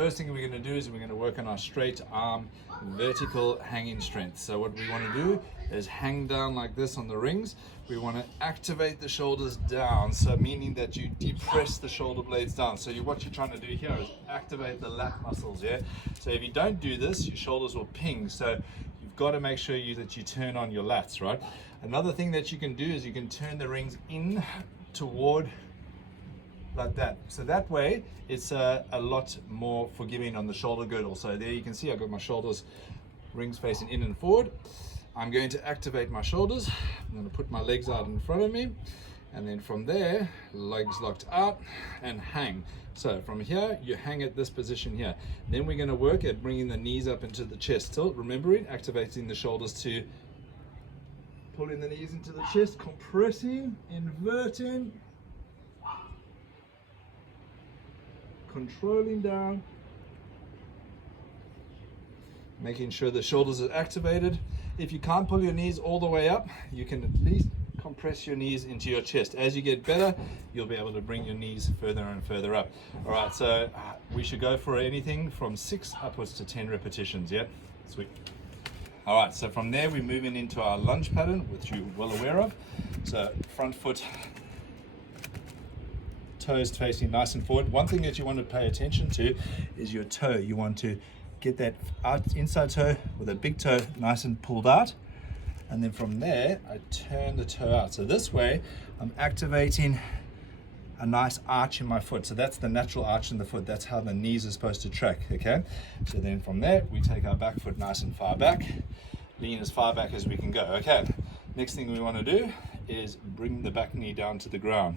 First thing we're going to do is we're going to work on our straight arm vertical hanging strength. So what we want to do is hang down like this on the rings. We want to activate the shoulders down, so meaning that you depress the shoulder blades down. So what you're trying to do here is activate the lat muscles, yeah? So if you don't do this, your shoulders will ping. So you've got to make sure that you turn on your lats, right? Another thing that you can do is you can turn the rings in toward like that. So that way it's a lot more forgiving on the shoulder girdle. So there you can see I've got my shoulders rings facing in and forward. I'm going to activate my shoulders. I'm going to put my legs out in front of me, and then from there, legs locked out and hang. So from here, you hang at this position here. Then we're going to work at bringing the knees up into the chest. Still remembering, activating the shoulders to pulling the knees into the chest, compressing, inverting, controlling down, making sure the shoulders are activated. If you can't pull your knees all the way up, you can at least compress your knees into your chest. As you get better, you'll be able to bring your knees further and further up. All right, so we should go for anything from 6 upwards to 10 repetitions, yeah? Sweet. All right, so from there, we're moving into our lunge pattern, which you're well aware of. So front foot, toes facing nice and forward. One thing that you want to pay attention to is your toe. You want to get that inside toe with a big toe nice and pulled out, and then from there I turn the toe out. So this way I'm activating a nice arch in my foot. So that's the natural arch in the foot. That's how the knees are supposed to track, okay? So then from there we take our back foot nice and far back, lean as far back as we can go. Okay, next thing we want to do is bring the back knee down to the ground.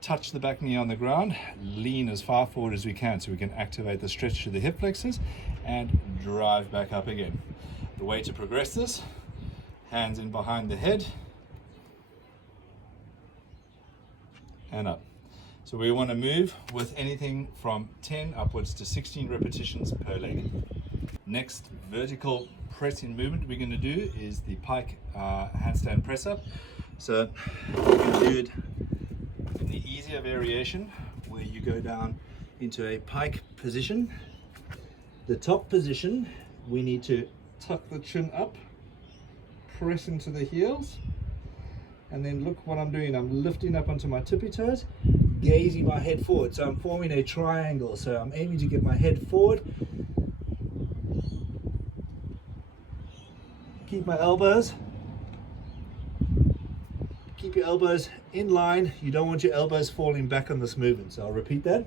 Touch the back knee on the ground, lean as far forward as we can so we can activate the stretch to the hip flexors and drive back up again. The way to progress this, hands in behind the head and up. So we want to move with anything from 10 upwards to 16 repetitions per leg. Next vertical pressing movement we're going to do is the Pike handstand press up. So we're going to do it in the easier variation where you go down into a pike position. The top position, we need to tuck the chin up, press into the heels, and then look what I'm doing. I'm lifting up onto my tippy toes, gazing my head forward. So I'm forming a triangle. So I'm aiming to get my head forward. Keep my elbows. Keep your elbows in line. You don't want your elbows falling back on this movement. So I'll repeat that.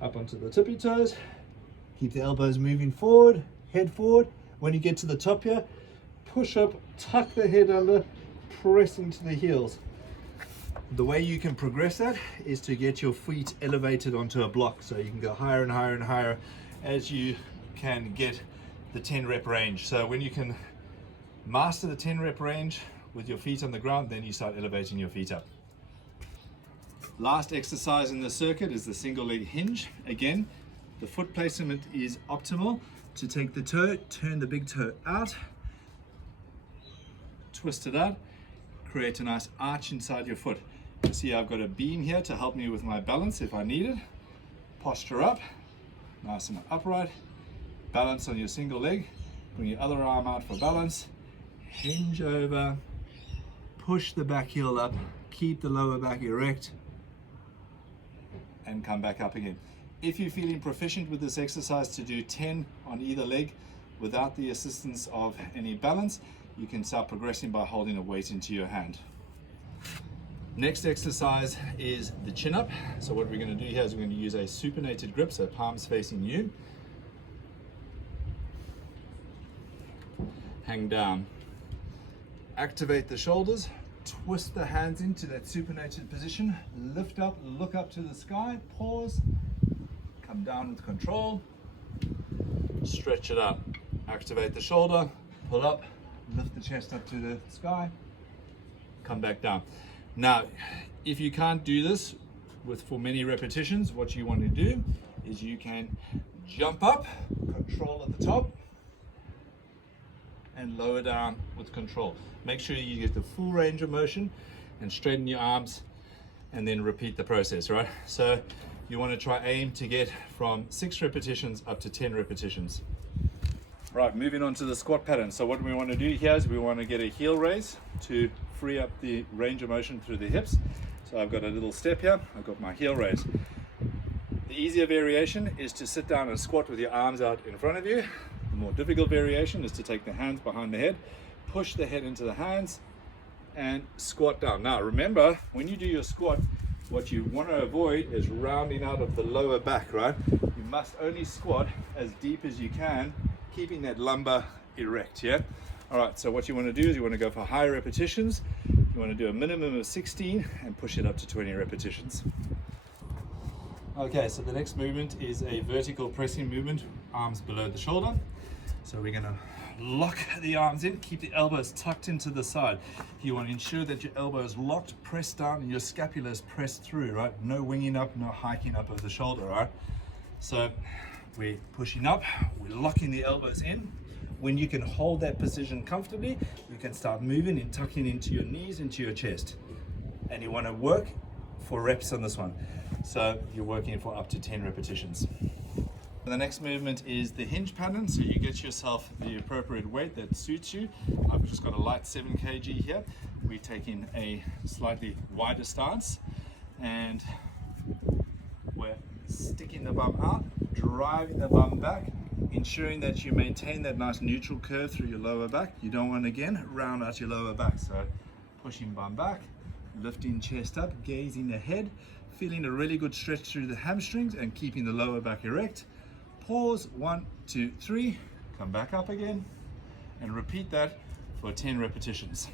Up onto the tippy toes. Keep the elbows moving forward, head forward. When you get to the top here, push up, tuck the head under, press into the heels. The way you can progress that is to get your feet elevated onto a block. So you can go higher and higher and higher as you can get the 10 rep range. So when you can master the 10 rep range with your feet on the ground, then you start elevating your feet up. Last exercise in the circuit is the single leg hinge. Again, the foot placement is optimal. To take the toe, turn the big toe out, twist it out, create a nice arch inside your foot. You see I've got a beam here to help me with my balance if I need it. Posture up, nice and upright. Balance on your single leg. Bring your other arm out for balance. Hinge over, push the back heel up, keep the lower back erect, and come back up again. If you're feeling proficient with this exercise to do 10 on either leg without the assistance of any balance, you can start progressing by holding a weight into your hand. Next exercise is the chin up. So what we're going to do here is we're going to use a supinated grip, so palms facing you. Hang down. Activate the shoulders, twist the hands into that supinated position, lift up, look up to the sky, pause, come down with control, stretch it out, activate the shoulder, pull up, lift the chest up to the sky, come back down. Now, if you can't do this for many repetitions, what you want to do is you can jump up, control at the top, and lower down with control. Make sure you get the full range of motion and straighten your arms, and then repeat the process, right? So You want to try aim to get from 6 repetitions up to 10 repetitions. Right, moving on to the squat pattern. So what we want to do here is we want to get a heel raise to free up the range of motion through the hips. So I've got a little step here, I've got my heel raise. The easier variation is to sit down and squat with your arms out in front of you. The more difficult variation is to take the hands behind the head, push the head into the hands, and squat down. Now remember, when you do your squat, what you want to avoid is rounding out of the lower back, right? You must only squat as deep as you can, keeping that lumbar erect, yeah? All right, so what you want to do is you want to go for high repetitions. You want to do a minimum of 16 and push it up to 20 repetitions. Okay, so the next movement is a vertical pressing movement, arms below the shoulder. So we're going to lock the arms in, keep the elbows tucked into the side. You want to ensure that your elbow is locked, pressed down, and your scapula is pressed through, right? No winging up, no hiking up of the shoulder, right? So we're pushing up, we're locking the elbows in. When you can hold that position comfortably, you can start moving and tucking into your knees, into your chest. And you want to work for reps on this one. So you're working for up to 10 repetitions. The next movement is the hinge pattern. So you get yourself the appropriate weight that suits you. I've just got a light 7 kg here. We're taking a slightly wider stance and we're sticking the bum out, driving the bum back, ensuring that you maintain that nice neutral curve through your lower back. You don't want to, again, round out your lower back. So pushing bum back, lifting chest up, gazing ahead, feeling a really good stretch through the hamstrings and keeping the lower back erect. Pause, 1, 2, 3, come back up again, and repeat that for 10 repetitions.